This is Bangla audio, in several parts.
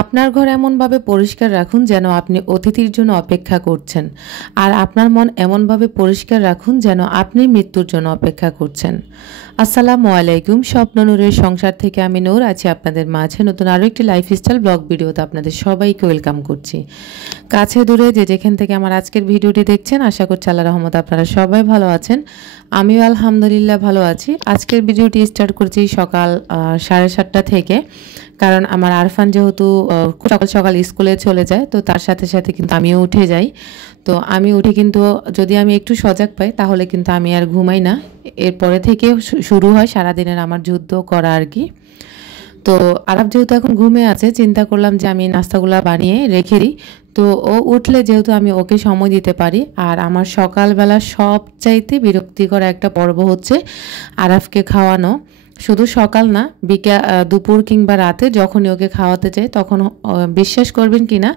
আপনার ঘর এমনভাবে পরিষ্কার রাখুন যেন আপনি অতিথির জন্য অপেক্ষা করছেন, আর আপনার মন এমনভাবে পরিষ্কার রাখুন যেন আপনি মৃত্যুর জন্য অপেক্ষা করছেন। আসসালামু আলাইকুম। স্বপ্ন নূরের সংসার থেকে আমি নূর আছি আপনাদের মাঝে নতুন আরও একটি লাইফস্টাইল ব্লগ ভিডিওতে আপনাদের সবাইকে ওয়েলকাম করছি। কাছে দূরে যে যেখান থেকে আমার আজকের ভিডিওটি দেখছেন, আশা করছি আল্লাহর রহমতে আপনারা সবাই ভালো আছেন। আমিও আলহামদুলিল্লাহ ভালো আছি। আজকের ভিডিওটি স্টার্ট করছি সকাল 7:30 থেকে, কারণ আমার আরফান যেহেতু সকাল সকাল স্কুলে চলে যায়, তো তার সাথে সাথে কিন্তু আমিও উঠে যাই। তো আমি উঠে কিন্তু যদি আমি একটু সজাগ পাই তাহলে কিন্তু আমি আর ঘুমাই না। এরপরে থেকে শুরু হয় সারাদিনের আমার যুদ্ধ করা আর কি। তো আরব যেহেতু এখন ঘুমে আছে, চিন্তা করলাম যে আমি নাস্তাগুলো বানিয়ে রেখে দিই। তো ও উঠলে যেহেতু আমি ওকে সময় দিতে পারি। আর আমার সকালবেলা সবচাইতে বিরক্তিকর একটা পর্ব হচ্ছে আরফকে খাওয়ানো। শুধু সকাল না, দুপুর কিংবা রাতে যখনই ওকে খাওয়াতে চাই তখন বিশ্বাস করবেন কি না,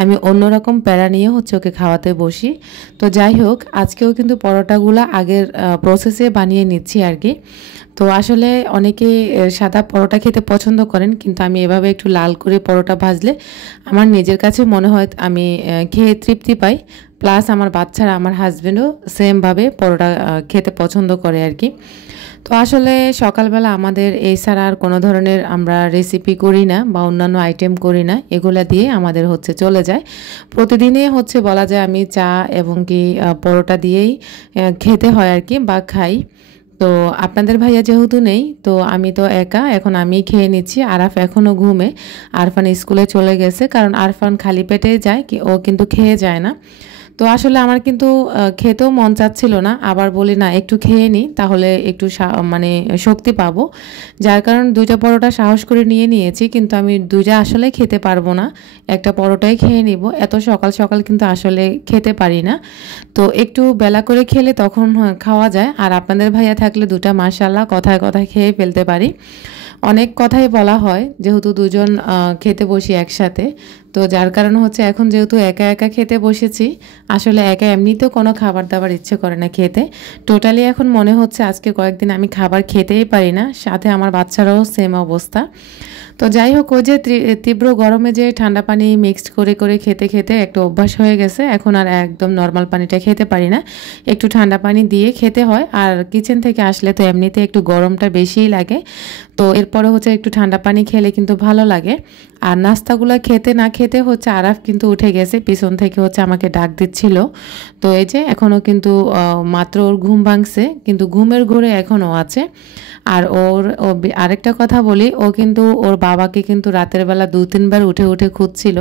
আমি অন্যরকম প্যারা নিয়ে ওকে খাওয়াতে বসি। তো যাই হোক, আজকেও কিন্তু পরোটাগুলো আগের প্রসেসে বানিয়ে নিচ্ছি আর কি। তো আসলে অনেকে সাদা পরোটা খেতে পছন্দ করেন, কিন্তু আমি এভাবে একটু লাল করে পরোটা ভাজলে আমার নিজের কাছে মনে হয় আমি খেয়ে তৃপ্তি পাই। প্লাস আমার বাচ্চারা, আমার হাজব্যান্ডও সেমভাবে পরোটা খেতে পছন্দ করে আর কি। তো আসলে সকালবেলা আমাদের এই ছাড়া আর কোনো ধরনের আমরা রেসিপি করি না বা অন্যান্য আইটেম করি না, এগুলা দিয়ে আমাদের চলে যায়। প্রতিদিনে বলা যায় আমি চা এবং কি পরোটা দিয়েই খেতে হয় আর কি, বা খাই। তো আপনাদের ভাইয়া যেহেতু নেই, তো আমি তো একা, এখন আমি খেয়ে নিচ্ছি। আরফ এখনও ঘুমে, আরফান স্কুলে চলে গেছে, কারণ আরফান খালি পেটে যায়, ও কিন্তু খেয়ে যায় না। তো আসলে আমার কিন্তু খেতেও মন চাচ্ছিল না, আবার বলি না একটু খেয়ে নিই তাহলে একটু মানে শক্তি পাবো। যার কারণ 2টা পরোটা সাহস করে নিয়েছি, কিন্তু আমি 2টা আসলে খেতে পারবো না, একটা পরোটাই খেয়ে নিব। এত সকাল সকাল কিন্তু আসলে খেতে পারি না। তো একটু বেলা করে খেলে তখন খাওয়া যায়। আর আপনাদের ভাইয়া থাকলে 2টা মাশাআল্লাহ কথায় কথায় খেয়ে ফেলতে পারি। অনেক কথাই বলা হয় যেহেতু দুজন খেতে বসি একসাথে। তো যার কারণ এখন যেহেতু একা একা খেতে বসেছি, আসলে একা এমনিতেও কোনো খাবার দাবার ইচ্ছে করে না খেতে। টোটালি এখন মনে হচ্ছে আজকে কয়েকদিন আমি খাবার খেতেই পারি না, সাথে আমার বাচ্চারাও সেম অবস্থা। তো যাই হোক, ওই যে তীব্র গরমে যে ঠান্ডা পানি মিক্সড করে করে খেতে খেতে একটা অভ্যাস হয়ে গেছে, এখন আর একদম নর্মাল পানিটা খেতে পারি না, একটু ঠান্ডা পানি দিয়ে খেতে হয়। আর কিচেন থেকে আসলে তো এমনিতে একটু গরমটা বেশিই লাগে, তো এরপরে একটু ঠান্ডা পানি খেলে কিন্তু ভালো লাগে। আর নাস্তাগুলো খেতে না খেতে আরাফ কিন্তু উঠে গেছে, পিছন থেকে আমাকে ডাক দিচ্ছিল। তো এই যে এখনও কিন্তু মাত্র ওর ঘুম ভাঙছে, কিন্তু ঘুমের ঘোরে এখনও আছে। আর আরেকটা কথা বলি, ও কিন্তু ওর বাবাকে কিন্তু রাতের বেলা 2-3 বার উঠে উঠে খুঁজছিল।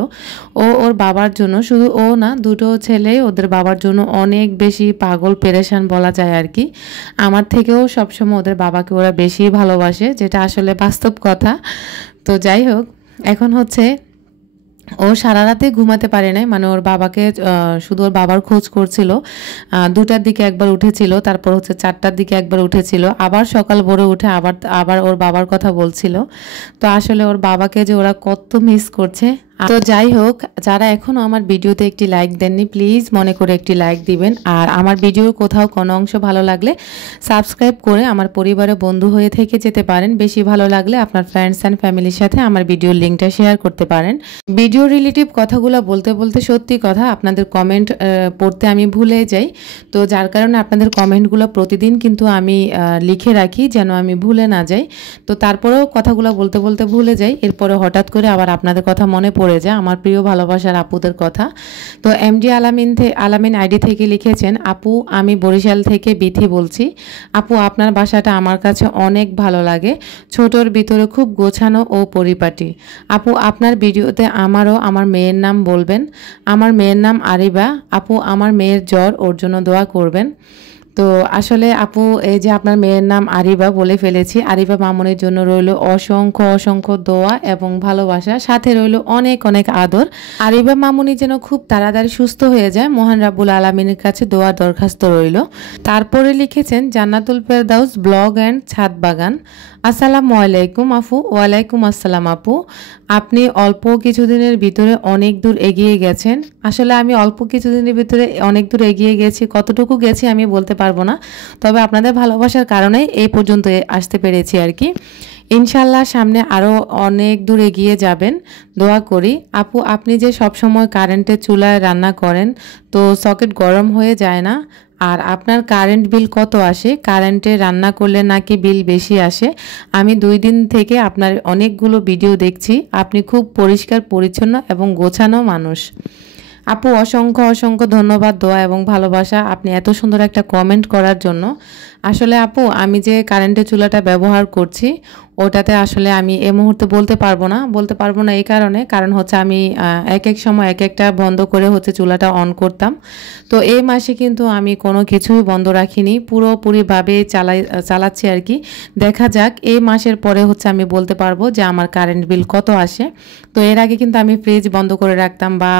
ওর বাবার জন্য, শুধু ও না, 2টো ছেলে ওদের বাবার জন্য অনেক বেশি পাগল পেরেশান বলা যায় আর কি। আমার থেকেও সবসময় ওদের বাবাকে ওরা বেশি ভালোবাসে, যেটা আসলে বাস্তব কথা। তো যাই হোক, এখন ও সারা রাতে ঘুমাতে পারে নাই, মানে ওর বাবাকে শুধু ওর বাবার খোঁজ করছিল। 2টার দিকে একবার উঠেছিল, তারপর 4টার দিকে একবার উঠেছিল, আবার সকাল ভোরে উঠে আবার ওর বাবার কথা বলছিল। তো আসলে ওর বাবাকে যে ওরা কত মিস করছে। তো যাই হোক, যারা এখনও আমার ভিডিওতে একটি লাইক দেননি, প্লিজ মনে করে একটি লাইক দিবেন। আর আমার ভিডিওর কোথাও কোনো অংশ ভালো লাগলে সাবস্ক্রাইব করে আমার পরিবারে বন্ধু হয়ে থেকে যেতে পারেন। বেশি ভালো লাগলে আপনার ফ্রেন্ডস অ্যান্ড ফ্যামিলির সাথে আমার ভিডিওর লিঙ্কটা শেয়ার করতে পারেন। ভিডিও রিলেটিভ কথাগুলো বলতে বলতে সত্যি কথা আপনাদের কমেন্ট পড়তে আমি ভুলে যাই। তো যার কারণে আপনাদের কমেন্টগুলো প্রতিদিন কিন্তু আমি লিখে রাখি যেন আমি ভুলে না যাই। তো তারপরেও কথাগুলো বলতে বলতে ভুলে যাই, এরপরে হঠাৎ করে আবার আপনাদের কথা মনে পড়ে যায়, আমার প্রিয় ভালোবাসার আপুদের কথা। তো এমডি আলামিন আইডি থেকে লিখেছেন, আপু আমি বরিশাল থেকে বিথি বলছি। আপু আপনার বাসাটা আমার কাছে অনেক ভালো লাগে, ছোটর ভিতরে খুব গোছানো ও পরিপাটি। আপু আপনার ভিডিওতে আমারও আমার মেয়ের নাম বলবেন। আমার মেয়ের নাম আরিবা। আপু আমার মেয়ের জ্বর, ওর জন্য দোয়া করবেন। তো আসলে আপু, এই যে আপনার মেয়ের নাম আরিবা বলে ফেলেছি, আরিবা মামুনের জন্য রইল অসংখ্য অসংখ্য দোয়া এবং ভালোবাসা, সাথে রইল অনেক অনেক আদর। আরিবা মামুনি যেন খুব তাড়াতাড়ি সুস্থ হয়ে যায়, মহান রাব্বুল আলামিনের কাছে দোয়া দরখাস্ত রইল। তারপরে লিখেছেন জান্নাতুল ফেরদাউস ব্লগ অ্যান্ড ছাদ বাগান। আসসালামু আলাইকুম আপু। ওয়ালাইকুম আসসালাম আপু, আপনি অল্প কিছুদিনের ভিতরে অনেক দূর এগিয়ে গেছেন। আসলে আমি অল্প কিছুদিনের ভিতরে অনেক দূর এগিয়ে গেছি, কতটুকু গেছি আমি বলতে পারবো না, তবে আপনাদের ভালোবাসার কারণে এই পর্যন্ত আসতে পেরেছি আর কি। ইনশাল্লাহ সামনে আরও অনেক দূর এগিয়ে যাবেন, দোয়া করি। আপু, আপনি যে সবসময় কারেন্টের চুলায় রান্না করেন, তো সকেট গরম হয়ে যায় না? আর আপনার কারেন্ট বিল কত আসে? কারেন্টে রান্না করলে নাকি বিল বেশি আসে। আমি 2 দিন থেকে আপনার অনেকগুলো ভিডিও দেখছি, আপনি খুব পরিষ্কার পরিচ্ছন্ন এবং গোছানো মানুষ। আপু, অসংখ্য অসংখ্য ধন্যবাদ দোয়া এবং ভালোবাসা আপনি এত সুন্দর একটা কমেন্ট করার জন্য। আসলে আপু, আমি যে কারেন্টের চুলাটা ব্যবহার করছি ওটাতে আসলে আমি এই মুহূর্তে বলতে পারবো না এই কারণ হচ্ছে আমি এক এক সময় এক একটা বন্ধ করে হচ্ছে চুলাটা অন করতাম। তো এই মাসে কিন্তু আমি কোনো কিছুই বন্ধ রাখিনি, পুরোপুরিভাবে চালাচ্ছি আর কি। দেখা যাক এই মাসের পরে হচ্ছে আমি বলতে পারবো যে আমার কারেন্ট বিল কত আসে। তো এর আগে কিন্তু আমি ফ্রিজ বন্ধ করে রাখতাম বা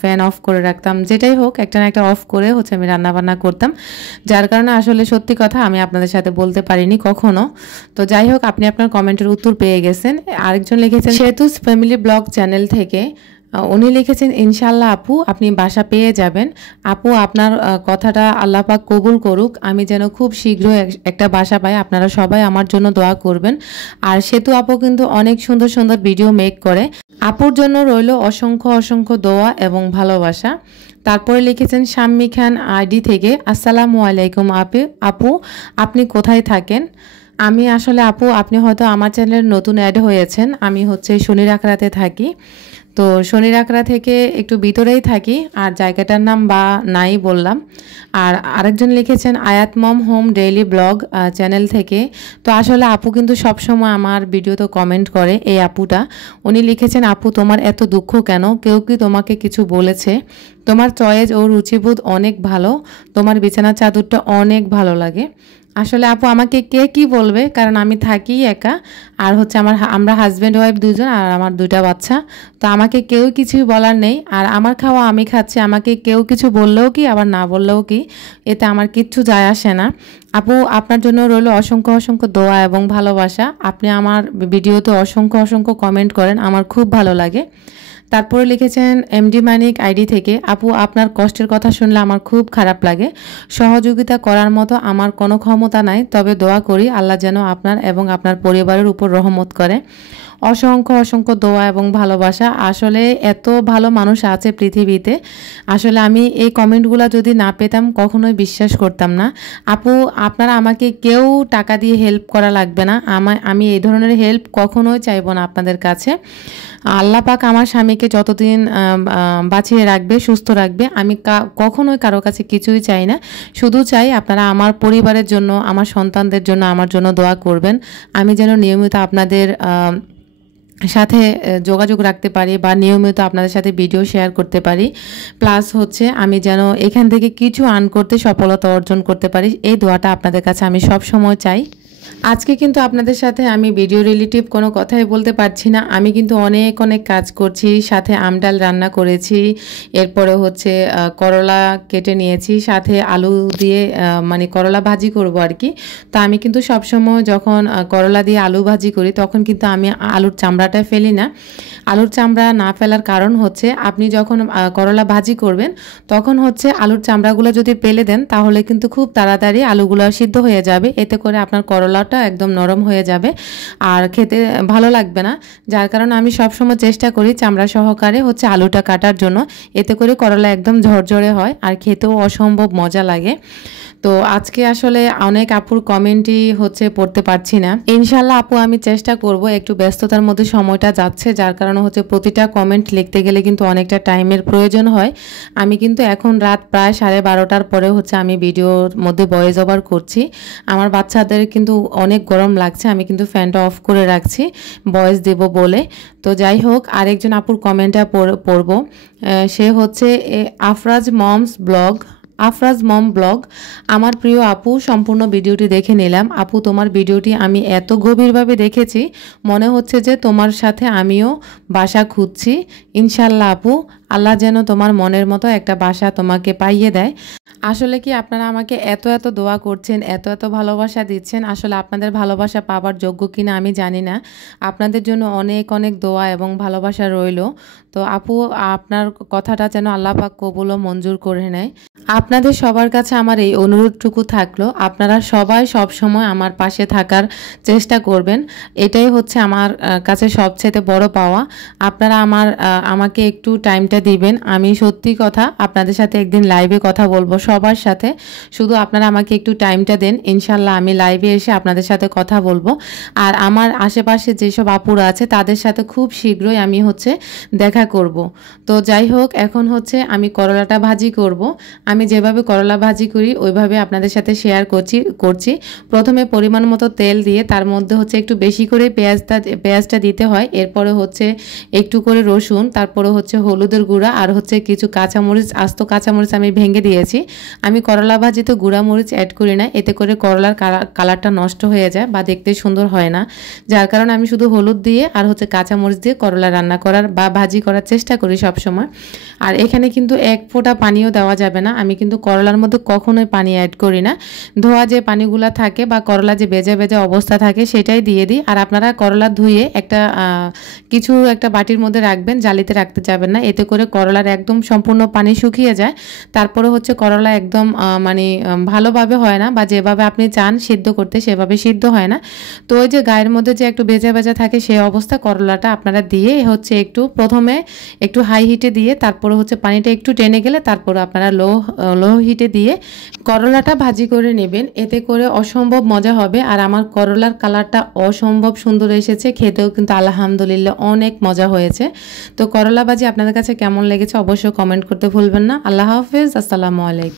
ফ্যান অফ করে রাখতাম, যেটাই হোক একটা না একটা অফ করে হচ্ছে আমি রান্নাবান্না করতাম, যার কারণে আসলে সত্যি কথা আমি আপনাদের সাথে বলতে পারিনি কখনো। তো যাই হোক, আপনি আপনার কমেন্টের উত্তর পেয়ে গেছেন। আরেকজন লিখেছেন সেতুস ফ্যামিলি ব্লগ চ্যানেল থেকে, উনি লিখেছেন ইনশাল্লাহ আপু আপনি বাসা পেয়ে যাবেন। আপু, আপনার কথাটা আল্লাহ পাক কবুল করুক, আমি যেন খুব শীঘ্রই একটা বাসা পাই। আপনারা সবাই আমার জন্য দোয়া করবেন। আর সেতু আপু কিন্তু অনেক সুন্দর সুন্দর ভিডিও মেক করে, আপুর জন্য রইল অসংখ্য অসংখ্য দোয়া এবং ভালোবাসা। তারপরে লিখেছেন শাম্মী খান আইডি থেকে, আসসালামু আলাইকুম আপু, আপনি কোথায় থাকেন? আমি আসলে আপু, আপনি হয়তো আমার চ্যানেলে নতুন অ্যাড হয়েছেন, আমি হচ্ছে শনির আখড়াতে থাকি। তো শনির আখড়া থেকে একটু ভিতরেই থাকি, আর জায়গাটার নাম বা নাই বললাম। আর আরেকজন লিখেছেন আয়াত মম হোম ডেইলি ব্লগ চ্যানেল থেকে। তো আসলে আপু কিন্তু সবসময় আমার ভিডিওতে কমেন্ট করে, এই আপুটা। উনি লিখেছেন আপু তোমার এত দুঃখ কেন? কেউ কি তোমাকে কিছু বলেছে? তোমার চয়েস ও রুচিবোধ অনেক ভালো, তোমার বিছানার চাদরটা অনেক ভালো লাগে। আসলে আপু আমাকে কে কি বলবে, কারণ আমি থাকি একা, আর হচ্ছে আমরা হাজব্যান্ড ওয়াইফ দুজন, আর আমার 2টা বাচ্চা। তো আমাকে কেউ কিছুই বলার নেই, আর আমার খাওয়া আমি খাচ্ছি, আমাকে কেউ কিছু বললেও কি আবার না বললেও কি, এতে আমার কিচ্ছু যায় আসে না। আপু, আপনার জন্য রইল অসংখ্য অসংখ্য দোয়া এবং ভালোবাসা। আপনি আমার ভিডিওতে অসংখ্য অসংখ্য কমেন্ট করেন, আমার খুব ভালো লাগে। তারপরে লিখেছেন এমডি মানিক আইডি থেকে, আপু আপনার কষ্টের কথা শুনলে আমার খুব খারাপ লাগে, সহযোগিতা করার মতো আমার কোনো ক্ষমতা নাই, তবে দোয়া করি আল্লাহ যেন আপনার এবং আপনার পরিবারের উপর রহমত করে। অসংখ্য অসংখ্য দোয়া এবং ভালোবাসা। আসলে এত ভালো মানুষ আছে পৃথিবীতে, আসলে আমি এই কমেন্টগুলো যদি না পেতাম কখনোই বিশ্বাস করতাম না। আপু, আপনারা আমাকে কেউ টাকা দিয়ে হেল্প করা লাগবে না, আমি এই ধরনের হেল্প কখনোই চাইবো না আপনাদের কাছে। আল্লাহ পাক আমার স্বামীকে যতদিন বাঁচিয়ে রাখবে, সুস্থ রাখবে, আমি কখনোই কারো কাছে কিছুই চাই না। শুধু চাই আপনারা আমার পরিবারের জন্য, আমার সন্তানদের জন্য আমার জন্য দোয়া করবেন, আমি যেন নিয়মিত আপনাদের সাথে যোগাযোগ রাখতে পারি বা নিয়মিত আপনাদের সাথে ভিডিও শেয়ার করতে পারি। প্লাস হচ্ছে আমি যেন এখান থেকে কিছু আর্ন করতে সফলতা অর্জন করতে পারি, এই দোয়াটা আপনাদের কাছে আমি সব সময় চাই। আজকে কিন্তু আপনাদের সাথে আমি ভিডিও রিলেটিভ কোনো কথাই বলতে পারছি না, আমি কিন্তু অনেক অনেক কাজ করছি, সাথে আমডাল রান্না করেছি, এরপরে হচ্ছে করলা কেটে নিয়েছি, সাথে আলু দিয়ে মানে করলা ভাজি করব আর কি। তো আমি কিন্তু সবসময় যখন করলা দিয়ে আলু ভাজি করি তখন কিন্তু আমি আলুর চামড়াটা ফেলি না। আলুর চামড়া না ফেলার কারণ হচ্ছে আপনি যখন করলা ভাজি করবেন তখন হচ্ছে আলুর চামড়াগুলো যদি ফেলে দেন তাহলে কিন্তু খুব তাড়াতাড়ি আলুগুলো সিদ্ধ হয়ে যাবে, এতে করে আপনার করলাটা একদম নরম হয়ে যাবে আর খেতে ভালো লাগবে না। যার কারণে আমি সবসময় চেষ্টা করি চামড়া সহকারে হচ্ছে আলুটা কাটার জন্য, এতে করে করলা একদম ঝরঝরে হয় আর খেতেও অসম্ভব মজা লাগে। তো আজকে আসলে অনেক আপুর কমেন্টই হচ্ছে পড়তে পারছি না। ইনশাল্লাহ আপু আমি চেষ্টা করব, একটু ব্যস্ততার মধ্যে সময়টা যাচ্ছে, যার কারণে হচ্ছে প্রতিটা কমেন্ট লিখতে গেলে কিন্তু অনেকটা টাইমের প্রয়োজন হয়। আমি কিন্তু এখন রাত প্রায় 12:30টার পরে হচ্ছে আমি ভিডিওর মধ্যে ভয়েস ওভার করছি। আমার বাচ্চাদের কিন্তু অনেক গরম লাগছে, আমি কিন্তু ফ্যানটা অফ করে রাখছি ভয়েস দেব বলে। তো যাই হোক, আরেকজন আপুর কমেন্টটা পড়ব। সে হচ্ছে আফরাজ মম ব্লগ। আমার প্রিয় আপু, সম্পূর্ণ ভিডিওটি দেখে নিলাম। আপু তোমার ভিডিওটি আমি এত গভীরভাবে দেখেছি, মনে হচ্ছে যে তোমার সাথে আমিও বাসা খুঁজছি। ইনশাল্লাহ আপু, আল্লাহ যেন তোমার মনের মতো একটা বাসা তোমাকে পাইয়ে দেয়। আসলে কি আপনারা আমাকে এত এত দোয়া করছেন, এত এত ভালোবাসা দিচ্ছেন, আসলে আপনাদের ভালোবাসা পাওয়ার যোগ্য কিনা আমি জানি না। আপনাদের জন্য অনেক অনেক দোয়া এবং ভালোবাসা রইল। তো আপু, আপনার কথাটা যেন আল্লাহ পাক কবুল ও মঞ্জুর করে নেয়। আপু আপনাদের সবার কাছে আমার এই অনুরোধটুকু থাকলো, আপনারা সবাই সবসময় আমার পাশে থাকার চেষ্টা করবেন। এটাই হচ্ছে আমার কাছে সবচেয়ে বড় পাওয়া। আপনারা আমাকে একটু টাইমটা দিবেন। আমি সত্যি কথা আপনাদের সাথে একদিন লাইভে কথা বলবো সবার সাথে। শুধু আপনারা আমাকে একটু টাইমটা দেন, ইনশাল্লাহ আমি লাইভে এসে আপনাদের সাথে কথা বলবো। আর আমার আশেপাশে যেসব আপুরা আছে তাদের সাথে খুব শীঘ্রই আমি হচ্ছে দেখা করব। তো যাই হোক, এখন হচ্ছে আমি করলাটা ভাজি করব। আমি যেভাবে করলা ভাজি করি ওইভাবে আপনাদের সাথে শেয়ার করছি। প্রথমে পরিমাণ মতো তেল দিয়ে তার মধ্যে হচ্ছে একটু বেশি করে পেঁয়াজটা দিতে হয়। এরপরে হচ্ছে একটু করে রসুন, তারপরে হচ্ছে হলুদের গুঁড়া আর হচ্ছে কিছু কাঁচামরিচ, আস্ত কাঁচামরিচ আমি ভেঙে দিয়েছি। আমি করলা ভাজিতে গুঁড়া মরিচ অ্যাড করি না, এতে করে করলার কালারটা নষ্ট হয়ে যায় বা দেখতে সুন্দর হয় না। যার কারণে আমি শুধু হলুদ দিয়ে আর হচ্ছে কাঁচামরিচ দিয়ে করলা রান্না করার বা ভাজি করার চেষ্টা করি সবসময়। আর এখানে কিন্তু এক ফোঁটা পানিও দেওয়া যাবে না। আমি কিন্তু করলার মধ্যে কখনোই পানি অ্যাড করি না। ধোয়া যে পানিগুলা থাকে বা করলা যে ভেজা ভেজা অবস্থা থাকে সেটাই দিয়ে দিই। আর আপনারা করলা ধুয়ে একটা বাটির মধ্যে রাখবেন, জালিতে রাখতে যাবেন না, এতে করে করলার একদম সম্পূর্ণ পানি শুকিয়ে যায়। তারপরে হচ্ছে করলা একদম ভালোভাবে হয় না, বা যেভাবে আপনি চান সিদ্ধ করতে সেভাবে সিদ্ধ হয় না। তো ওই যে গায়ের মধ্যে যে একটু ভেজা ভেজা থাকে সেই অবস্থা করলাটা আপনারা দিয়ে হচ্ছে প্রথমে একটু হাই হিটে দিয়ে তারপরে হচ্ছে পানিটা একটু টেনে গেলে তারপরে আপনারা লো হিটে দিয়ে করলাটা ভাজি করে নেবেন। এতে করে অসম্ভব মজা হবে। আর আমার করলার কালারটা অসম্ভব সুন্দর এসেছে, খেতেও কিন্তু আলহামদুলিল্লাহ অনেক মজা হয়েছে। তো করলা ভাজি আপনাদের কাছে কেমন লেগেছে অবশ্যই কমেন্ট করতে ভুলবেন না। আল্লাহ হাফেজ, আসসালামু আলাইকুম।